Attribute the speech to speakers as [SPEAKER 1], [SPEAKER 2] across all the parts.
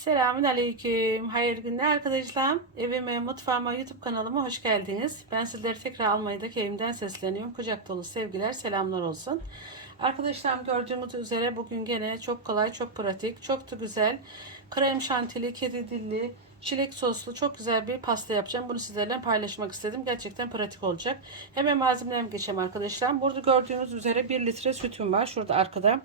[SPEAKER 1] Selamun Aleyküm. Hayırlı günler arkadaşlar. Evime, mutfağıma, YouTube kanalıma hoş geldiniz. Ben sizleri tekrar Almanya'daki evimden sesleniyorum. Kucak dolu sevgiler, selamlar olsun. Arkadaşlarım gördüğünüz üzere bugün gene çok kolay, çok pratik, çok da güzel. Krem şantili, kedi dilli, çilek soslu çok güzel bir pasta yapacağım. Bunu sizlerle paylaşmak istedim. Gerçekten pratik olacak. Hemen malzemelerime geçelim arkadaşlar. Burada gördüğünüz üzere 1 litre sütüm var. Şurada arkada.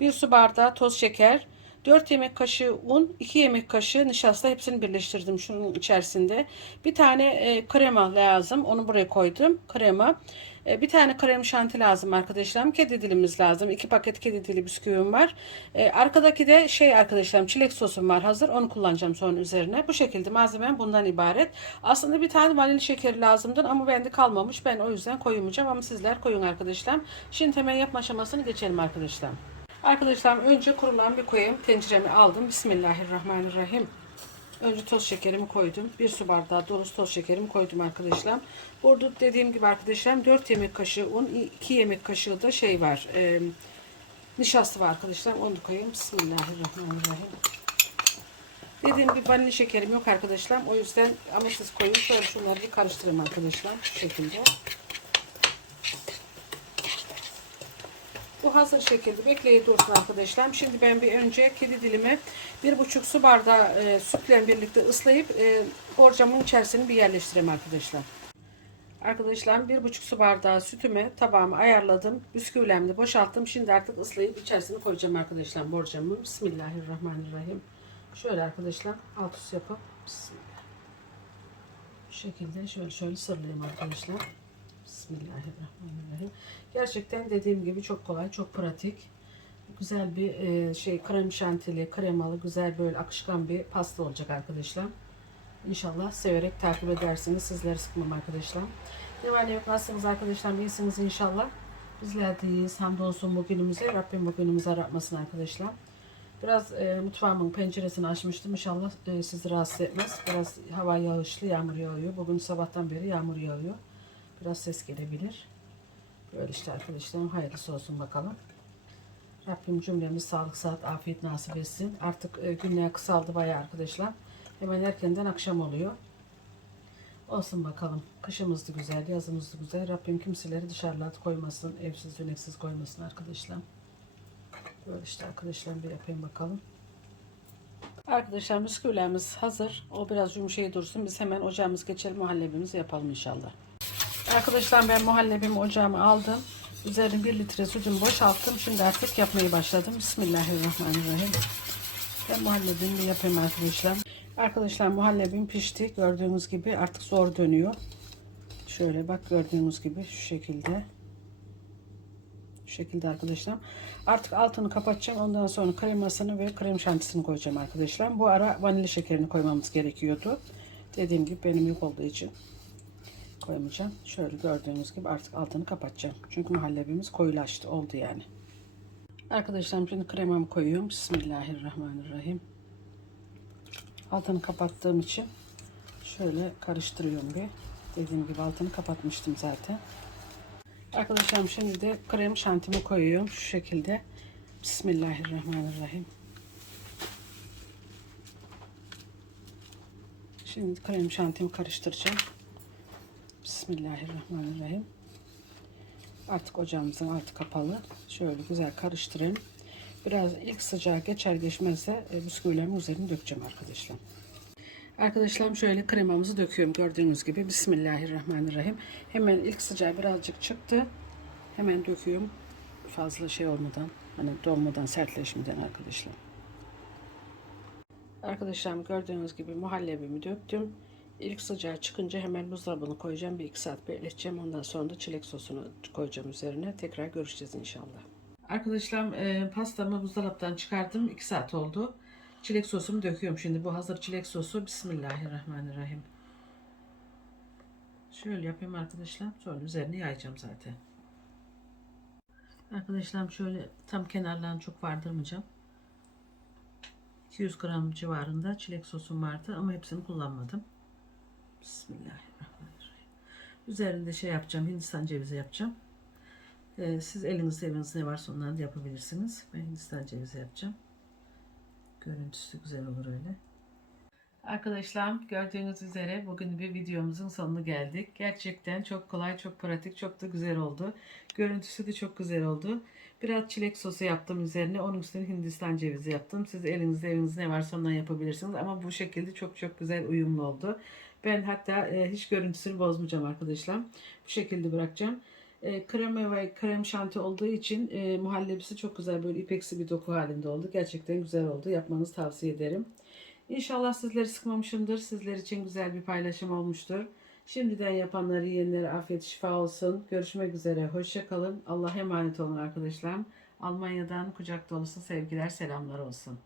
[SPEAKER 1] 1 su bardağı toz şeker. 4 yemek kaşığı un, 2 yemek kaşığı nişasta hepsini birleştirdim şunun içerisinde. Bir tane e, krema lazım. Onu buraya koydum. Krema. E, bir tane krem şanti lazım arkadaşlarım. Kedi dilimiz lazım. 2 paket kedi dili bisküvim var. E, arkadaki de şey arkadaşlarım çilek sosum var hazır. Onu kullanacağım sonra üzerine. Bu şekilde malzemem bundan ibaret. Aslında bir tane vanilya şekeri lazımdı ama bende kalmamış. Ben o yüzden koymayacağım ama sizler koyun arkadaşlarım. Şimdi hemen yapma aşamasını geçelim arkadaşlarım. Arkadaşlar önce kurulan bir koyayım. Tenceremi aldım. Bismillahirrahmanirrahim. Önce toz şekerimi koydum. Bir su bardağı dolusu toz şekerimi koydum arkadaşlar. Burada dediğim gibi arkadaşlar 4 yemek kaşığı un, 2 yemek kaşığı da şey var. E, nişasta var arkadaşlar. Onu da koyayım. Bismillahirrahmanirrahim. Dediğim gibi vanilya şekerim yok arkadaşlar. O yüzden ama siz koyun. Şöyle şunları bir karıştırayım arkadaşlar. Bu şekilde. Bu hazır şekilde bekleyi dursun arkadaşlar. Şimdi ben bir önce kedi dilimi bir buçuk su bardağı e, sütle birlikte ıslayıp e, borcamın içerisine bir yerleştireyim arkadaşlar. Arkadaşlar bir buçuk su bardağı sütümü tabağıma ayarladım. Bisküvilerimi boşalttım. Şimdi artık ıslayıp içerisine koyacağım arkadaşlar borcamı. Bismillahirrahmanirrahim. Şöyle arkadaşlar alt üst yapıp Bismillah. Bu şekilde şöyle şöyle sırlayayım arkadaşlar. Bismillahirrahmanirrahim. Gerçekten dediğim gibi çok kolay, çok pratik. Güzel bir e, şey krem şantili, kremalı, güzel böyle akışkan bir pasta olacak arkadaşlar. İnşallah severek takip edersiniz. Sizleri sıkmam arkadaşlar. Ne var ne yok nasılsınız arkadaşlar? İyisiniz inşallah. Bizler de iyiyiz. Hamdolsun bugünümüze. Rabbim bugünümüzü aratmasın arkadaşlar. Biraz e, mutfağımın penceresini açmıştım. İnşallah e, sizi rahatsız etmez. Biraz hava yağışlı, yağmur yağıyor. Bugün sabahtan beri yağmur yağıyor. Biraz ses gelebilir. Böyle işte arkadaşlarım hayırlısı olsun bakalım. Rabbim cümlemiz sağlık, sıhhat, afiyet nasip etsin. Artık e, günler kısaldı bayağı arkadaşlar. Hemen erkenden akşam oluyor. Olsun bakalım. Kışımız da güzel, yazımız da güzel. Rabbim kimseleri dışarıda koymasın, evsiz, döneksiz koymasın arkadaşlar. Böyle işte arkadaşlar bir yapayım bakalım. Arkadaşlar bisküvilerimiz hazır. O biraz yumuşayı dursun. Biz hemen ocağımız geçelim muhallebimizi yapalım inşallah. Arkadaşlar ben muhallebimi ocağıma aldım. Üzerine 1 litre sütümü boşalttım. Şimdi artık yapmaya başladım. Bismillahirrahmanirrahim. Ben muhallebimi yapayım arkadaşlar. Arkadaşlar muhallebim pişti. Gördüğünüz gibi artık zor dönüyor. Şöyle bak gördüğünüz gibi şu şekilde. Şu şekilde arkadaşlar. Artık altını kapatacağım. Ondan sonra kremasını ve krem şantisini koyacağım arkadaşlar. Bu ara vanilya şekerini koymamız gerekiyordu. Dediğim gibi benim yok olduğu için koymayacağım. Şöyle gördüğünüz gibi artık altını kapatacağım. Çünkü muhallebimiz koyulaştı. Oldu yani. Arkadaşlar şimdi kremamı koyuyorum. Bismillahirrahmanirrahim. Altını kapattığım için şöyle karıştırıyorum bir. Dediğim gibi altını kapatmıştım zaten. Arkadaşlar şimdi de krem şantimi koyuyorum şu şekilde. Bismillahirrahmanirrahim. Şimdi krem şantimi karıştıracağım. Bismillahirrahmanirrahim. Artık ocağımızın altı kapalı. Şöyle güzel karıştırayım. Biraz ilk sıcağı geçer geçmez de e, üzerine dökeceğim arkadaşlar. Arkadaşlarım şöyle kremamızı döküyorum gördüğünüz gibi. Bismillahirrahmanirrahim. Hemen ilk sıcağı birazcık çıktı. Hemen döküyorum. Fazla şey olmadan, hani donmadan, sertleşmeden arkadaşlar. Arkadaşlarım gördüğünüz gibi muhallebimi döktüm. İlk sıcağı çıkınca hemen buzdolabına koyacağım. Bir iki saat bekleteceğim. Ondan sonra da çilek sosunu koyacağım üzerine. Tekrar görüşeceğiz inşallah. Arkadaşlar e, pastamı buzdolaptan çıkardım. 2 saat oldu. Çilek sosumu döküyorum şimdi. Bu hazır çilek sosu. Bismillahirrahmanirrahim. Şöyle yapayım arkadaşlar. Sonra üzerine yayacağım zaten. Arkadaşlar şöyle tam kenarlarını çok vardırmayacağım. 200 gram civarında çilek sosum vardı ama hepsini kullanmadım. Bismillahirrahmanirrahim. Üzerinde şey yapacağım. Hindistan cevizi yapacağım. Ee, siz elinizde evinizde ne varsa onları da yapabilirsiniz. Ben Hindistan cevizi yapacağım.
[SPEAKER 2] Görüntüsü güzel olur öyle.
[SPEAKER 1] Arkadaşlar gördüğünüz üzere bugün bir videomuzun sonuna geldik. Gerçekten çok kolay, çok pratik, çok da güzel oldu. Görüntüsü de çok güzel oldu. Biraz çilek sosu yaptım üzerine. Onun üstüne Hindistan cevizi yaptım. Siz elinizde evinizde ne varsa ondan yapabilirsiniz. Ama bu şekilde çok çok güzel uyumlu oldu. Ben hatta e, hiç görüntüsünü bozmayacağım arkadaşlar. Bu şekilde bırakacağım. E, krema ve krem şanti olduğu için e, muhallebisi çok güzel böyle ipeksi bir doku halinde oldu. Gerçekten güzel oldu. Yapmanızı tavsiye ederim. İnşallah sizleri sıkmamışımdır. Sizler için güzel bir paylaşım olmuştur. Şimdiden yapanları yiyenlere afiyet şifa olsun. Görüşmek üzere. Hoşça kalın. Allah'a emanet olun arkadaşlarım. Almanya'dan kucak dolusu sevgiler, selamlar olsun.